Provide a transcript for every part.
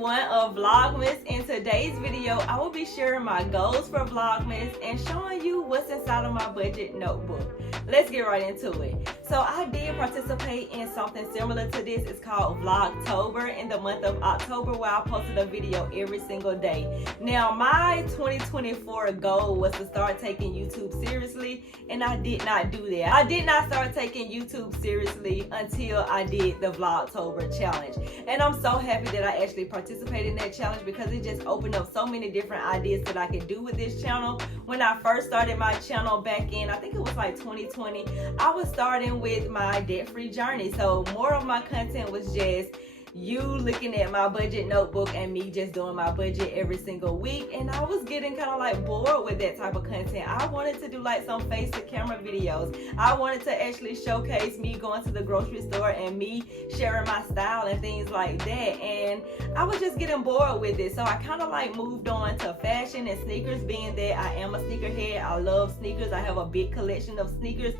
everyone of Vlogmas. In today's video, I will be sharing my goals for Vlogmas and showing you what's inside of my budget notebook. Let's get right into it. So I did participate in something similar to this. It's called Vlogtober in the month of October, where I posted a video every single day. Now my 2024 goal was to start taking YouTube seriously, and I did not do that. I did not start taking YouTube seriously until I did the Vlogtober challenge. And I'm so happy that I actually participated in that challenge because it just opened up so many different ideas that I could do with this channel. When I first started my channel back in, I think it was like 2020, I was starting with my debt-free journey. So more of my content was just you looking at my budget notebook and me just doing my budget every single week, and I was getting kind of like bored with that type of content. I wanted to do like some face to camera videos. I wanted to actually showcase me going to the grocery store and me sharing my style and things like that, and I was just getting bored with it. So I kind of like moved on to fashion and sneakers, being that I am a sneakerhead. I love sneakers. I have a big collection of sneakers,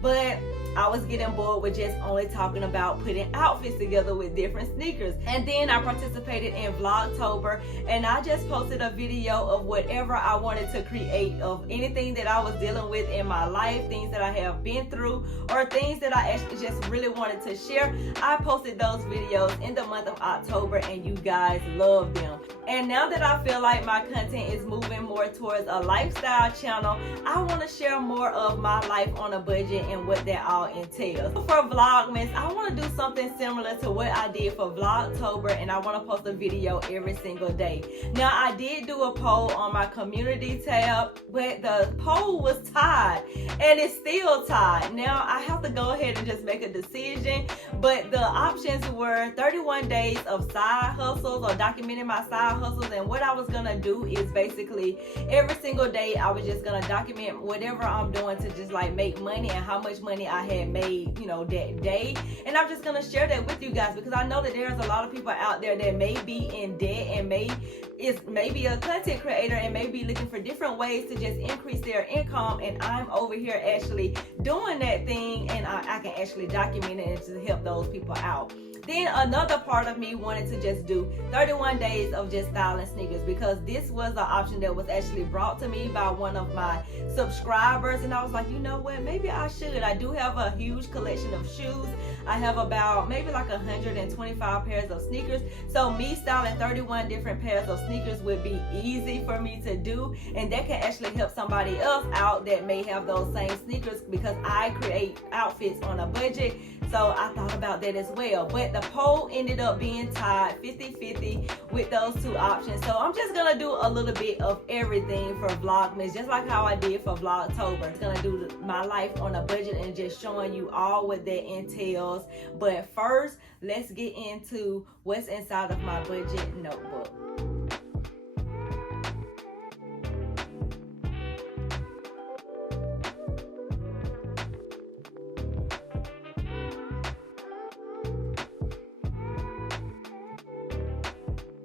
but I was getting bored with just only talking about putting outfits together with different sneakers. And then I participated in Vlogtober, and I just posted a video of whatever I wanted to create, of anything that I was dealing with in my life, things that I have been through, or things that I actually just really wanted to share. I posted those videos in the month of October, and you guys love them. And now that I feel like my content is moving more towards a lifestyle channel, I want to share more of my life on a budget and what that all entails. For Vlogmas, I want to do something similar to what I did for Vlogtober, and I want to post a video every single day. Now, I did do a poll on my community tab, but the poll was tied, and it's still tied. Now, I have to go ahead and just make a decision, but the options were 31 days of side hustles, or documenting my side hustles. And what I was gonna do is basically every single day I was just gonna document whatever I'm doing to just like make money and how much money I had made, you know, that day. And I'm just gonna share that with you guys because I know that there's a lot of people out there that may be in debt and maybe a content creator and may be looking for different ways to just increase their income, and I'm over here actually doing that thing, and I can actually document it and to help those people out. Then another part of me wanted to just do 31 days of just styling sneakers, because this was an option that was actually brought to me by one of my subscribers, and I was like, you know what, maybe I should. I do have a huge collection of shoes. I have about maybe like 125 pairs of sneakers, so me styling 31 different pairs of sneakers would be easy for me to do, and that can actually help somebody else out that may have those same sneakers, because I create outfits on a budget. So I thought about that as well. But the poll ended up being tied 50-50 with those two options. So I'm just going to do a little bit of everything for Vlogmas, just like how I did for Vlogtober. I'm going to do my life on a budget and just showing you all what that entails. But first, let's get into what's inside of my budget notebook.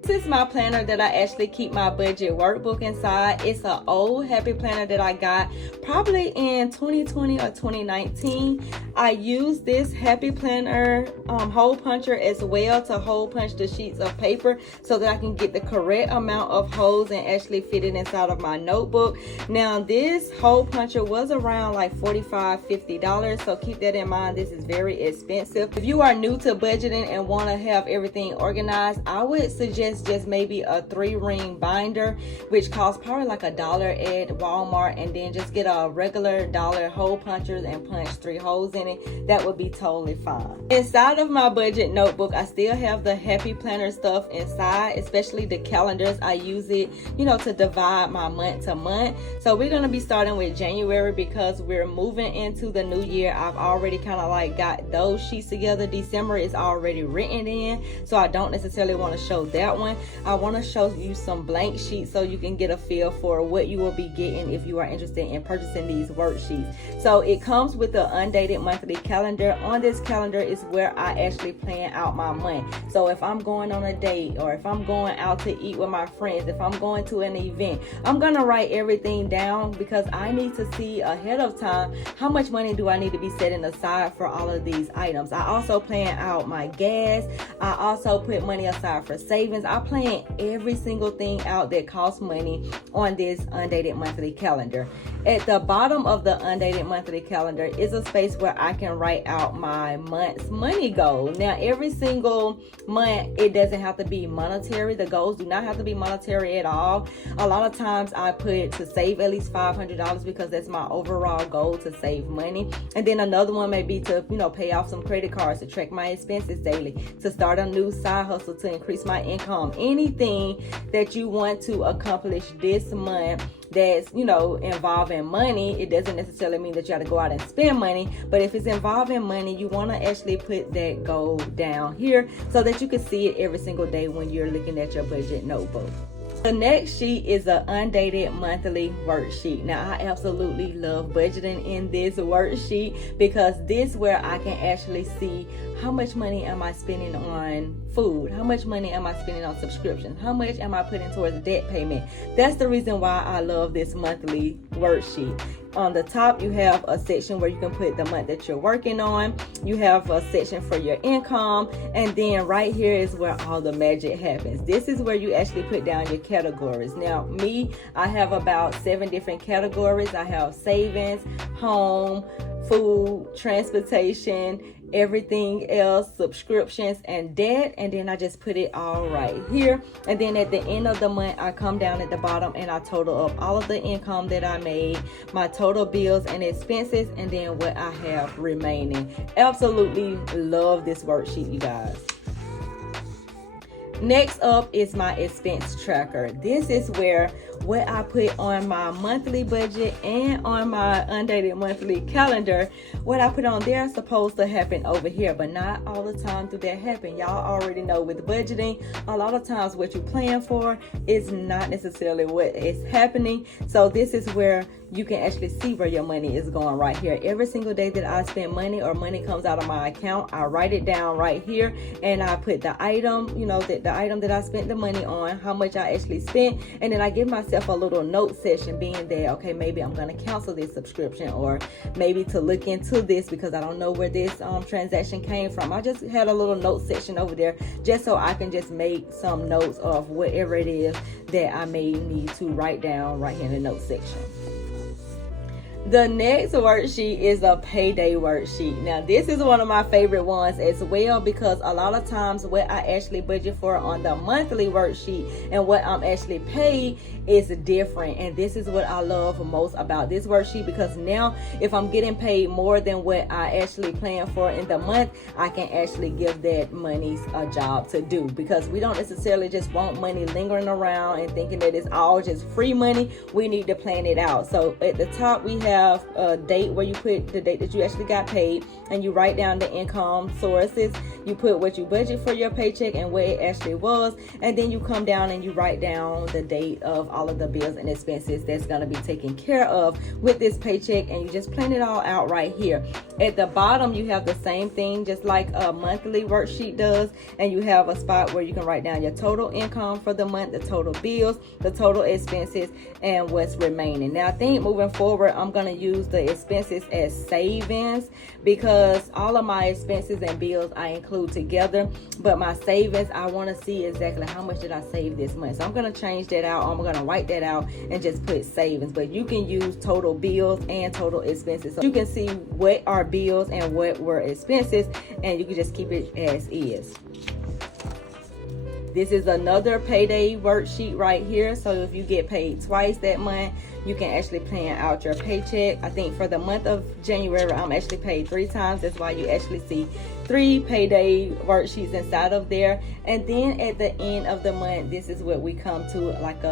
This is my planner that I actually keep my budget workbook inside. It's an old happy planner that I got probably in 2020 or 2019. I use this happy planner hole puncher as well to hole punch the sheets of paper so that I can get the correct amount of holes and actually fit it inside of my notebook. Now this hole puncher was around like $45-50, so keep that in mind. This is very expensive. If you are new to budgeting and want to have everything organized, I would suggest just maybe a 3-ring binder, which costs probably like $1 at Walmart, and then just get a regular dollar hole punchers and punch 3 holes in it. That would be totally fine. Inside of my budget notebook, I still have the happy planner stuff inside, especially the calendars. I use it, you know, to divide my month to month. So we're going to be starting with January because we're moving into the new year. I've already kind of like got those sheets together. December is already written in, so I don't necessarily want to show that one. I want to show you some blank sheets so you can get a feel for what you will be getting if you are interested in purchasing these worksheets. So it comes with the undated monthly calendar. On this calendar is where I actually plan out my month. So if I'm going on a date, or if I'm going out to eat with my friends, if I'm going to an event, I'm going to write everything down because I need to see ahead of time how much money do I need to be setting aside for all of these items. I also plan out my gas. I also put money aside for savings. I plan every single thing out that costs money on this undated monthly calendar. At the bottom of the undated monthly calendar is a space where I can write out my month's money goal. Now, every single month, it doesn't have to be monetary. The goals do not have to be monetary at all. A lot of times I put to save at least $500 because that's my overall goal, to save money. And then another one may be to, pay off some credit cards, to track my expenses daily, to start a new side hustle, to increase my income. Anything that you want to accomplish this month that's, involving money. It doesn't necessarily mean that you have to go out and spend money, but if it's involving money, you want to actually put that goal down here so that you can see it every single day when you're looking at your budget notebook. The next sheet is an undated monthly worksheet. Now, I absolutely love budgeting in this worksheet because this is where I can actually see how much money am I spending on food, how much money am I spending on subscriptions, how much am I putting towards debt payment. That's the reason why I love this monthly worksheet. On the top, you have a section where you can put the month that you're working on. You have a section for your income. And then right here is where all the magic happens. This is where you actually put down your categories. Now, I have about 7 different categories. I have savings, home, food, transportation, everything else, subscriptions, and debt. And then I just put it all right here. And then at the end of the month, I come down at the bottom and I total up all of the income that I made, my total bills and expenses, and then what I have remaining. Absolutely love this worksheet, you guys. Next up is my expense tracker. This is where what I put on my monthly budget and on my undated monthly calendar, what I put on there is supposed to happen over here, but not all the time do that happen. Y'all already know with budgeting, a lot of times what you plan for is not necessarily what is happening. So this is where you can actually see where your money is going right here. Every single day that I spend money or money comes out of my account, I write it down right here and I put the item, the item that I spent the money on, how much I actually spent, and then I give myself a little note session, being that, okay, maybe I'm going to cancel this subscription, or maybe to look into this because I don't know where this transaction came from. I just had a little note section over there just so I can just make some notes of whatever it is that I may need to write down right here in the note section. The next worksheet is a payday worksheet. Now, this is one of my favorite ones as well because a lot of times what I actually budget for on the monthly worksheet and what I'm actually paid is different. And this is what I love most about this worksheet, because now if I'm getting paid more than what I actually plan for in the month, I can actually give that money a job to do, because we don't necessarily just want money lingering around and thinking that it's all just free money. We need to plan it out. So at the top, we have a date where you put the date that you actually got paid, and you write down the income sources. You put what you budget for your paycheck and what it actually was, and then you come down and you write down the date of all of the bills and expenses that's going to be taken care of with this paycheck, and you just plan it all out right here. At the bottom, you have the same thing just like a monthly worksheet does, and you have a spot where you can write down your total income for the month, the total bills, the total expenses, and what's remaining. Now, I think moving forward, I'm going to use the expenses as savings, because all of my expenses and bills I include together, but my savings, I want to see exactly how much did I save this month. So I'm going to change that out. I'm going to write that out and just put savings, but you can use total bills and total expenses, so you can see what are bills and what were expenses, and you can just keep it as is. This is another payday worksheet right here. So if you get paid twice that month, you can actually plan out your paycheck. I think for the month of January, I'm actually paid 3 times. That's why you actually see 3 payday worksheets inside of there. And then at the end of the month, this is what we come to, like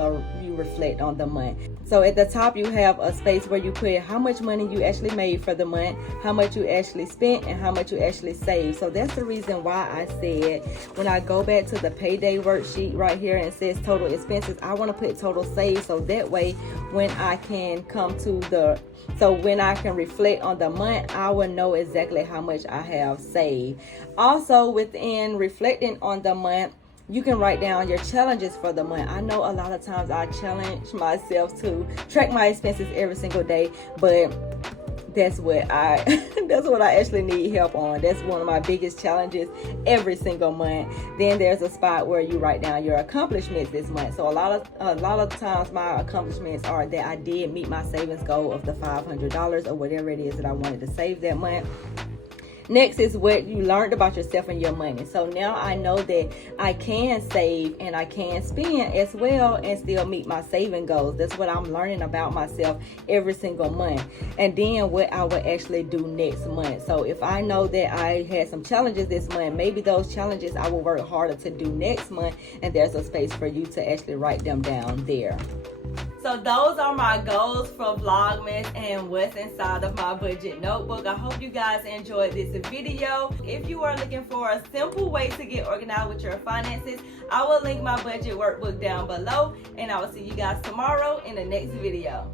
you reflect on the month. So at the top, you have a space where you put how much money you actually made for the month, how much you actually spent, and how much you actually saved. So that's the reason why I said when I go back to the payday worksheet right here and it says total expenses, I want to put total saved, so that way when I can when I can reflect on the month, I will know exactly how much I have saved. Also, within reflecting on the month, you can write down your challenges for the month. I know a lot of times I challenge myself to track my expenses every single day, but that's what I that's what I actually need help on. That's one of my biggest challenges every single month. Then there's a spot where you write down your accomplishments this month. So a lot of times my accomplishments are that I did meet my savings goal of the $500 or whatever it is that I wanted to save that month. Next is what you learned about yourself and your money. So now I know that I can save and I can spend as well and still meet my saving goals. That's what I'm learning about myself every single month. And then what I will actually do next month. So if I know that I had some challenges this month, maybe those challenges I will work harder to do next month, and there's a space for you to actually write them down there. So those are my goals for Vlogmas and what's inside of my budget notebook. I hope you guys enjoyed this video. If you are looking for a simple way to get organized with your finances, I will link my budget workbook down below, and I will see you guys tomorrow in the next video.